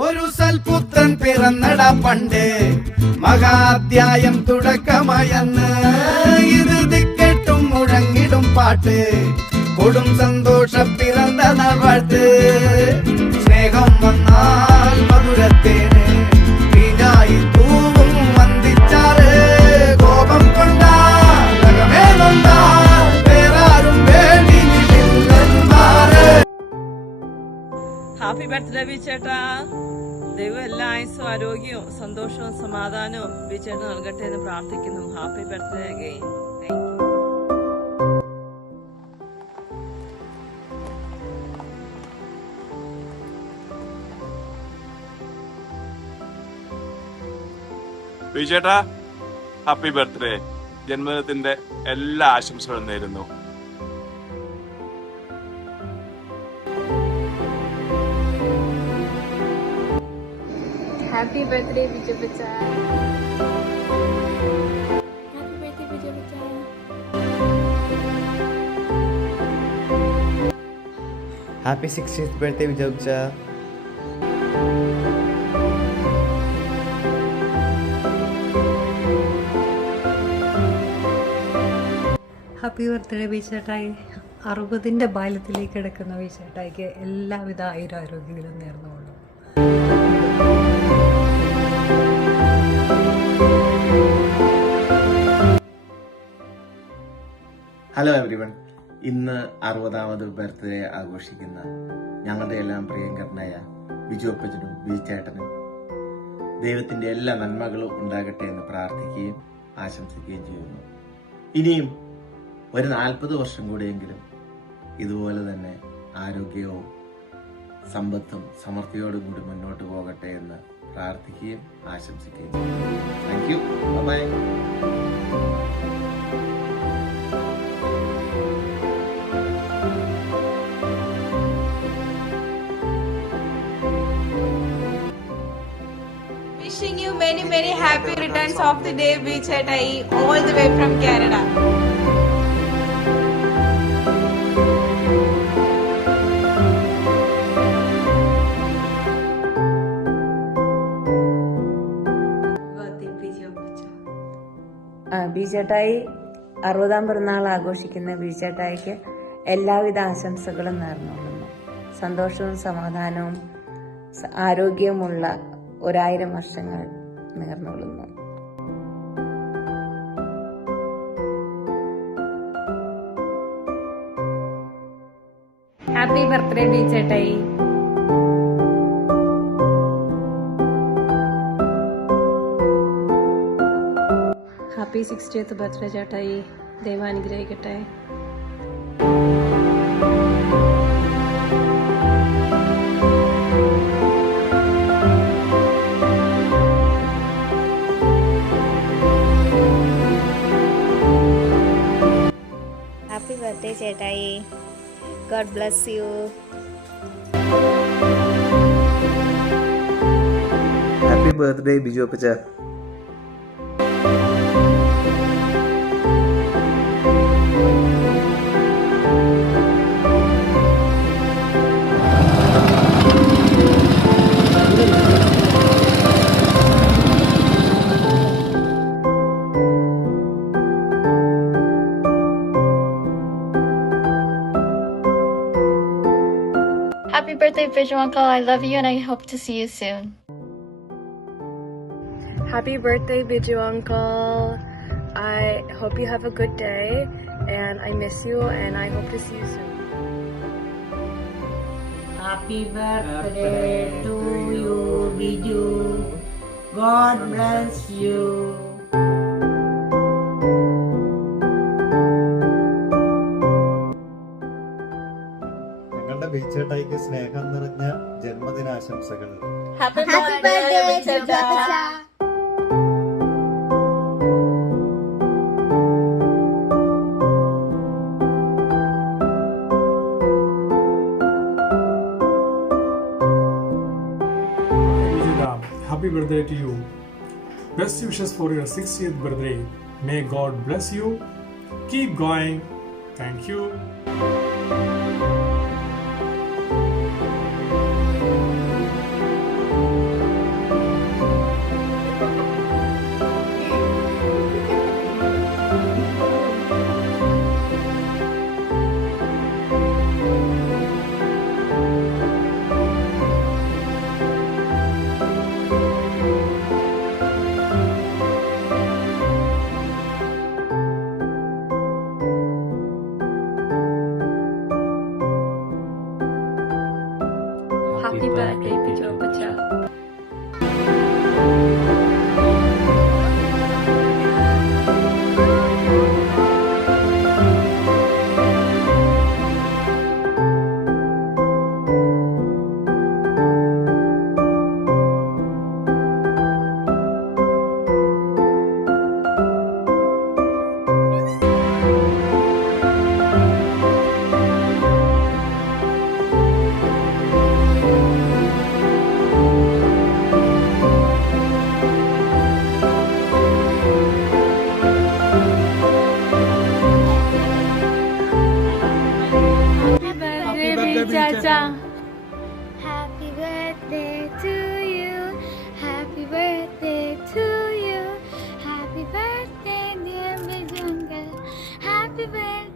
ഒരു സൽപുത്രൻ പിറന്നട പണ്ട്, മഹാധ്യായം തുടക്കമയന്ന്. ഇത് ദിക്കെട്ടും മുഴങ്ങിടും പാട്ട്, കൊടും സന്തോഷ പിറന്ന നാൾവാഴ്ത്ത്. സ്നേഹം വന്നാൽ മധുരത്തേന് വീഞ്ഞായി തൂവും വന്ദിച്ചാറ്. കോപം കൊണ്ടാൽ നഖമേ നൊന്താൽ വേറാരും വേണ്ടി നിൽക്കുന്നതുമാറ്. Happy birthday ബിച്ചേട്ടാ. ദൈവം എല്ലാ ആയുസ്സും ആരോഗ്യവും സന്തോഷവും സമാധാനവും ബിച്ചേട്ടൻ നൽകട്ടെ എന്ന് പ്രാർത്ഥിക്കുന്നു. Happy birthday again. ബിച്ചേട്ടാ, ഹാപ്പി ബർത്ത്ഡേ. ജന്മദിനത്തിന്റെ എല്ലാ ആശംസകളും നേരുന്നു. Happy birthday, Vijay Bachchan. Happy birthday, Vijay Bachchan. Happy 60th birthday, Vijay Bachchan. Happy birthday ബീച്ചേട്ടായി. 60ന്റെ ബാല്യത്തിലേക്ക് കിടക്കുന്ന ബീച്ചേട്ടായിക്ക് എല്ലാവിധ ആയുരാരോഗ്യങ്ങളും നേർന്നുകൊള്ളു. Hello everyone. ഇന്ന് 60ാമത് ബർത്ത്ഡേ ആഘോഷിക്കുന്ന ഞങ്ങളുടെ എല്ലാം പ്രിയങ്കരനായ ബിജു അപ്പച്ചനും ബിചേട്ടനും ദൈവത്തിന്റെ എല്ലാ നന്മകളും ഉണ്ടാകട്ടെ എന്ന് പ്രാർത്ഥിക്കുകയും ആശംസിക്കുകയും ചെയ്യുന്നു. ഇനിയും ഒരു 40 വർഷം കൂടിയെങ്കിലും ഇതുപോലെ തന്നെ ആരോഗ്യവും സമ്പത്തും സമൃദ്ധിയോടും കൂടി മുന്നോട്ട് പോകട്ടെ എന്ന് പ്രാർത്ഥിക്കുകയും ആശംസിക്കുകയും ചെയ്യുന്നു. Thank you. Bye. Wishing you many, many happy returns of the day, Bichettai, all the way from Canada. ബിചേട്ടായി 60ാം പിറന്നാൾ ആഘോഷിക്കുന്ന ബിചേട്ടായിക്ക് എല്ലാവിധ ആശംസകളും നേർന്നുകൊള്ളുന്നു. സന്തോഷവും സമാധാനവും ആരോഗ്യവുമുള്ള 1000 വർഷങ്ങൾ നേർന്നുകൊള്ളുന്നു. Happy birthday, Bichettai. Happy 60th birthday ചേട്ടായി. ദൈവം അനുഗ്രഹിക്കട്ടെ. Happy birthday, Chetai. God bless you. Happy birthday, Biju Appacha. Happy birthday, Visual Uncle. I love you and I hope to see you soon. Happy birthday, Biju Uncle. I hope you have a good day and I miss you and I hope to see you soon. Happy birthday to you, Biju. God bless you. ഞങ്ങളുടെ ബീച്ചേട്ടായിക്ക് സ്നേഹം നിറഞ്ഞ ജന്മദിനാശംസകൾ. Happy birthday, Biju. Happy birthday to you. Best wishes for your 60th birthday. May God bless you. Keep going. Thank you. birthday, Biju Appacha. Chacha. Happy birthday to you. Happy birthday to you. Happy birthday, dear Biju uncle. Happy birthday.